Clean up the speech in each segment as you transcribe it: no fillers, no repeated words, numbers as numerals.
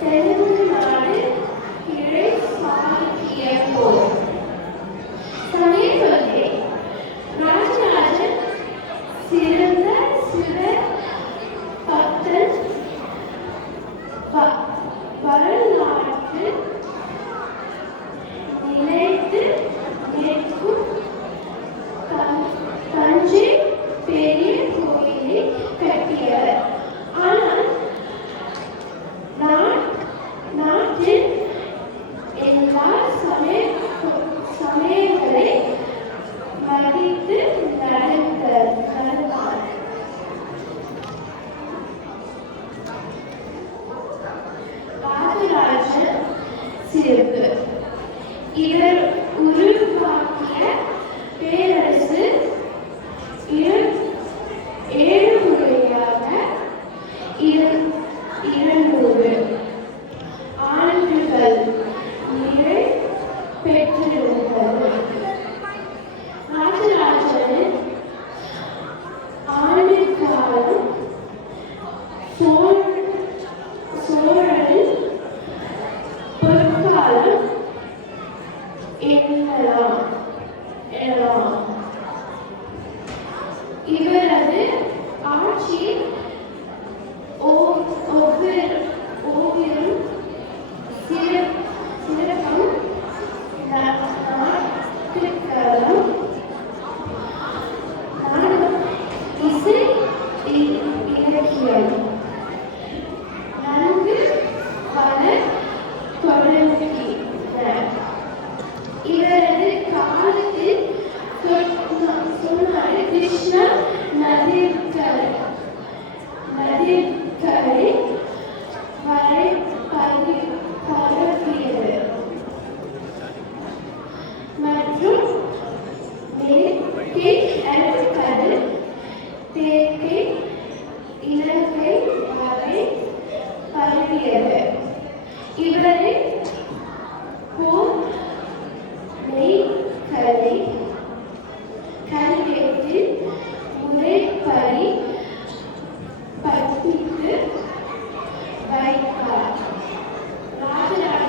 தெலுங்குநாடு கிழை சாளுக்கிய போர். சமீபத்திலே ராஜராஜன் சிறந்த சிவ பக்தன், வரலாற்று நிலைத்து நிற்கும் தஞ்சை பெரிய கோயிலை கட்டியவர். ஆனால் நாட்டில் எல்லா சமயங்களை மதித்து நடந்தார். ராஜராஜன் சிறப்பு. இவர் உருவாக்கிய பேரரசு 7 முறையாக 200 ஆண்டுகள் நிறை பெற்றிருந்தது. ராஜராஜனின் ஆண்டு காலம் சோழரின் பொற்காலம் எனலாம். இவரது ஆட்சி ஓவியம் சிறப்பும் நாட்டுக்களம் இசை இலக்கியம் நன்கு தொடங்கின. இவரது காலத்தில் சொன்னார் கிருஷ்ணா நதிக்கரை வரை பரப்பியது மற்றும் மேற்கே அரபிக்கடல், தெற்கே இலங்கை வரை பரப்பியது. இவரை போர் மெய்கலை கல்வெட்டில் முறைப்படி பதித்து வைத்தார். ராஜராஜ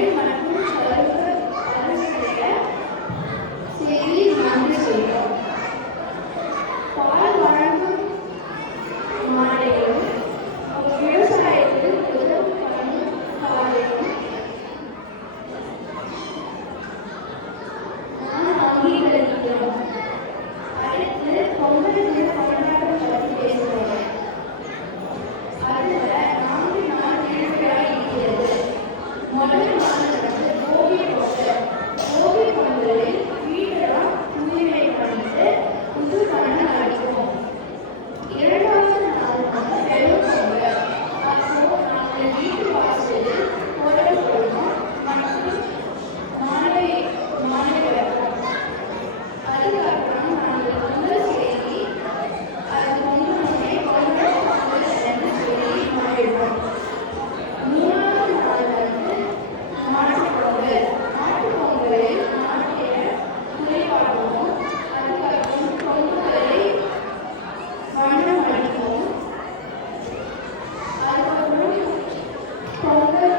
நெல் மற்றும் கரும்பு அறுவடைய செய்தி நன்றி சொல்கிறோம். பால் வழங்கும் மாடுகளும் விவசாயத்தில் உதவும் காலையும் நான் அங்கீகரிக்கிறோம். அடுத்து பொங்கல் தின கொண்டாட்டம் பற்றி பேசுவோம். அதுல 4 நாள் திருவிழா இருக்கிறது. முதல் நாள் வந்து போகி பொங்கல். போகி பொங்கலில் வீடெல்லாம் தூய்மை பண்ணிட்டு புது பணம் அடிப்போம். இரண்டாவது நாள் வந்து வெறும் பொங்கல். அப்போ நாங்கள் வீட்டு வாசலில் கோலம் போடுவோம் மற்றும் மாலை வைப்போம். அதுக்கப்புறம் நாங்கள் பொங்கல் செய்தி அது பொங்கலுமே பொங்கல் பொங்கல் என்று சொல்லி மகிழ்வோம். மூணாவது நாள் வந்து மாட்டுப் பொங்கல். மாட்டுப் பொங்கலில் மாட்டிய குளிப்பாட்டுவோம். அதுக்கப்புறம் பொங்கலை வண்ணம் அடிப்போம். அதுக்கப்புறம் பொங்கல்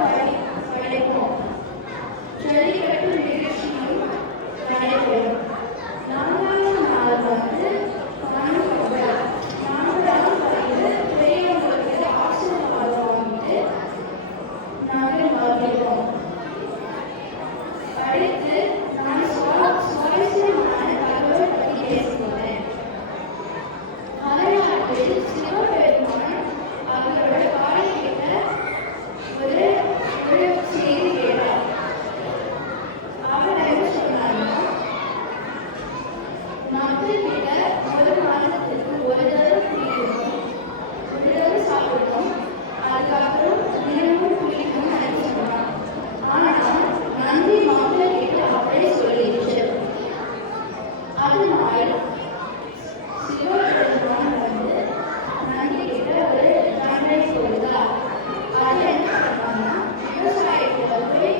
படைப்போம். ஜல்லிக்கட்டு நிகழ்ச்சியும் நடைபெறும். 4வது நாள் வந்து காணும் பொங்கல். 4வது வந்து பெரியவங்களுக்கு ஆசீர்வாதம் வாங்கிட்டு நாங்கள் மகிழ்வோம். அடுத்து நான் சுவாரஸ்யமான தகவல் பற்றி பேசுகிறேன். மலைநாட்டில் சிவபெருமான் அவரோட வாழ்க்கையில ஒரு செய்தி கேட்டார். அவர் என்ன சொன்னார்னா, மக்கள்கிட்ட ஒரு மாதத்துக்கு ஒரு தடவை குளிக்கணும், ஒரு தடவை சாப்பிடணும், அதுக்கப்புறம் தினமும் குளிக்கணும்னு சொன்னார். ஆனால் நந்தி மக்கள்கிட்ட அப்படியே சொல்லிடுச்சு. அதனால் சிவபெருமான் வந்து நந்தி கிட்ட ஒரு தண்டனை கொடுத்தார். அது என்ன சொன்னாங்கன்னா, விவசாயத்துல போய்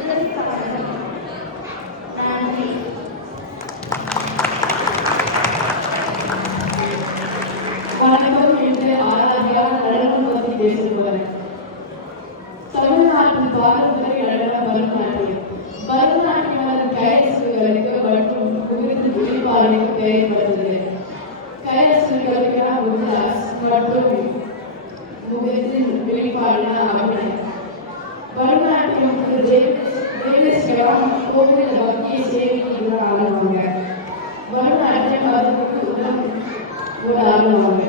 உதவி பண்ணணும். நன்றி. வணக்கம். என்று ஆராத்யா நடனம் பற்றி பேச போறேன். தமிழ்நாட்டின் பாரம்பரிய நடனம் பரதநாட்டியம். பரதநாட்டியம் கையசுகளுக்கு மற்றும் முகத்து வெளிப்பாடுகளுக்கு தேவைப்படுகிறது. கையசுகளுக்கு உல்லாஸ் மற்றும் முகத்தின் வெளிப்பாடுனா அபிநயம். பரதநாட்டியம் தேவஸ்வரம் கோவில் பக்தியை சேவைக்கு ஆடுவாங்க. பரதநாட்டியம் அதுக்கு உடல் கூட ஆடுவாங்க.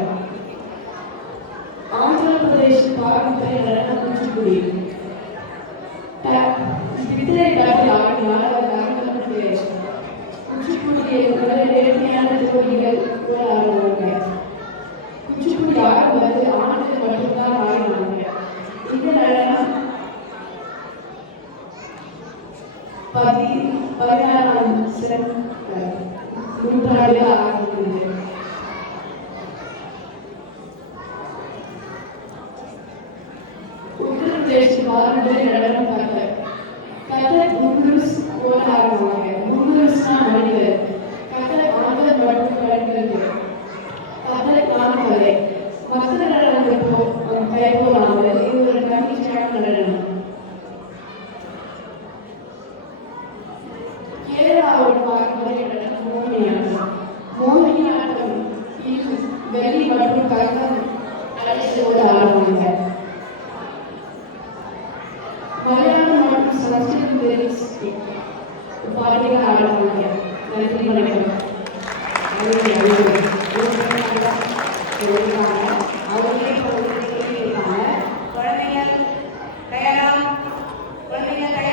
ஆந்திர பிரதேச பாரம்பரிய நடனம் குச்சிப்புடி. வித்திரை காட்டி ஆடினால் அது குச்சிப்புடி என்பது நேர்மையான ஜோடிகள் கூட ஆடுவாங்க. குச்சிப்புடி ஆடுவது ஆண்கள் மட்டும்தான் ஆடினாங்க. இந்த நடனம் 16ஆம் நூற்றாண்டில் ஆரம்பித்தது. உத்தரப்பிரதேச பாரம்பரிய நடனம் கதக். கதக் முங்குருஸ் போல ஆடுவாங்க. முங்குருஸ்னா மனிதர். கதக் ஆண்கள் மட்டும் பெண்களுக்கு. கதக் ஆண்களே. மற்ற நடனங்கள் கைப்போலாமல் இது ஒரு தனிச்சான நடனம். கேரளாவின் பாரம்பரிய நடனம் மோகினியாட்டம். மோகினியாட்டம் வெளி மற்றும் கங்கம் அழைத்தோடு ஆடுவாங்க. மலையாளம் மற்றும் சமஸ்கிருத பாடல்கள் ஆடுவாங்க. நன்றி, வணக்கம். அவர்களே